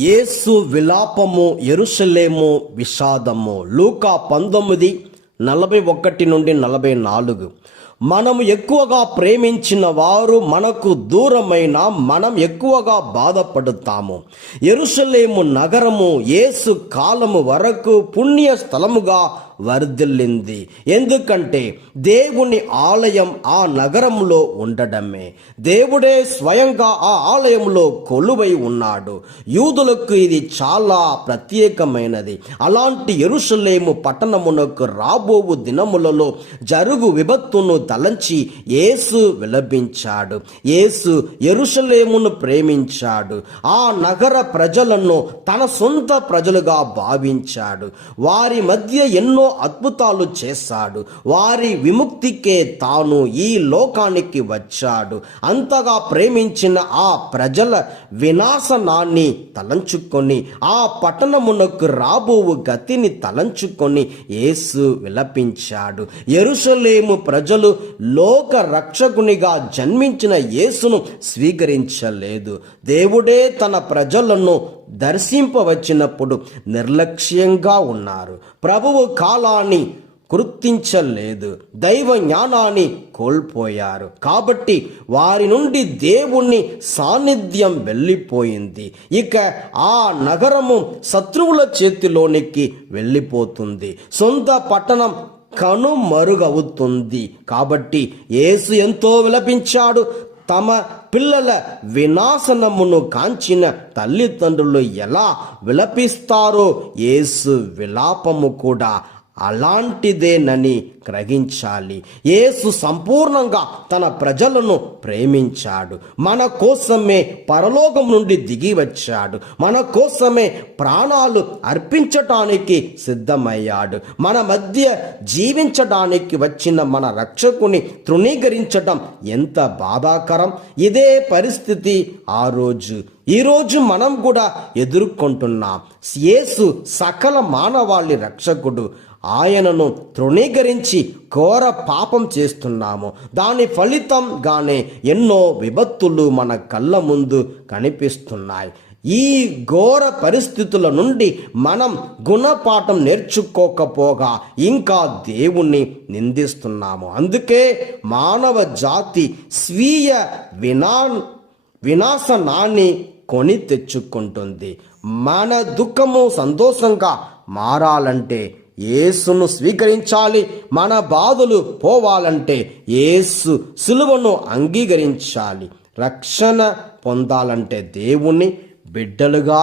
యేసు విలాపము ఎరుసలేము విషాదము. లూకా పంతొమ్మిది నలభై ఒకటి నుండి నలభై నాలుగు. మనము ఎక్కువగా ప్రేమించిన వారు మనకు దూరమైన మనం ఎక్కువగా బాధపడుతాము. ఎరుసలేము నగరము యేసు కాలము వరకు పుణ్య స్థలముగా వర్ధిల్లింది. ఎందుకంటే దేవుని ఆలయం ఆ నగరంలో ఉండడమే. దేవుడే స్వయంగా ఆ ఆలయంలో కొలువై ఉన్నాడు. యూదులకు ఇది చాలా ప్రత్యేకమైనది. అలాంటి ఎరుసలేము పట్టణమునకు రాబోవు దినములలో జరుగు విపత్తును తలంచి యేసు విలపించాడు. యేసు ఎరుసలేమును ప్రేమించాడు. ఆ నగర ప్రజలను తన సొంత ప్రజలుగా భావించాడు. వారి మధ్య ఎన్నో అద్భుతాలు చేశాడు. వారి విముక్తికే తాను ఈ లోకానికి వచ్చాడు. అంతగా ప్రేమించిన ఆ ప్రజల వినాశనాన్ని తలంచుకొని ఆ పట్టణమునకు రాబోవు గతిని తలంచుకొని యేసు విలపించాడు. ఎరుసలేము ప్రజలు లోక రక్షకునిగా జన్మించిన యేసును స్వీకరించలేదు. దేవుడే తన ప్రజలను దర్శింపవచ్చినప్పుడు నిర్లక్ష్యంగా ఉన్నారు. ప్రభువు కాలాన్ని గుర్తించలేదు. దైవ జ్ఞానాన్ని కోల్పోయారు. కాబట్టి వారి నుండి దేవుణ్ణి సాన్నిధ్యం వెళ్ళిపోయింది. ఇక ఆ నగరము శత్రువుల చేతిలోనికి వెళ్ళిపోతుంది. సొంత పట్టణం కనుమరుగవుతుంది. కాబట్టి యేసు ఎంతో విలపించాడు. తమ పిల్లల వినాశనమును కాంచిన తల్లిదండ్రులు ఎలా విలపిస్తారో యేసు విలాపము కూడా అలాంటిదేనని గ్రహించాలి. యేసు సంపూర్ణంగా తన ప్రజలను ప్రేమించాడు. మన కోసమే పరలోకం నుండి దిగి వచ్చాడు. మన కోసమే ప్రాణాలు అర్పించటానికి సిద్ధమయ్యాడు. మన మధ్య జీవించడానికి వచ్చిన మన రక్షకుని తృణీకరించటం ఎంత బాధాకరం! ఇదే పరిస్థితి ఆ రోజు. ఈరోజు మనం కూడా ఎదుర్కొంటున్నాం. యేసు సకల మానవాళి రక్షకుడు. ఆయనను తృణీకరించి ఘోర పాపం చేస్తున్నాము. దాని ఫలితంగానే ఎన్నో విపత్తులు మన కళ్ళ ముందు కనిపిస్తున్నాయి. ఈ ఘోర పరిస్థితుల నుండి మనం గుణపాఠం నేర్చుకోకపోగా ఇంకా దేవుణ్ణి నిందిస్తున్నాము. అందుకే మానవ జాతి స్వీయ వినా వినాశనాన్ని కొని తెచ్చుకుంటుంది. మన దుఃఖము సంతోషంగా మారాలంటే యేసును స్వీకరించాలి. మన బాధలు పోవాలంటే యేసు సులువను అంగీకరించాలి. రక్షణ పొందాలంటే దేవుణ్ణి బిడ్డలుగా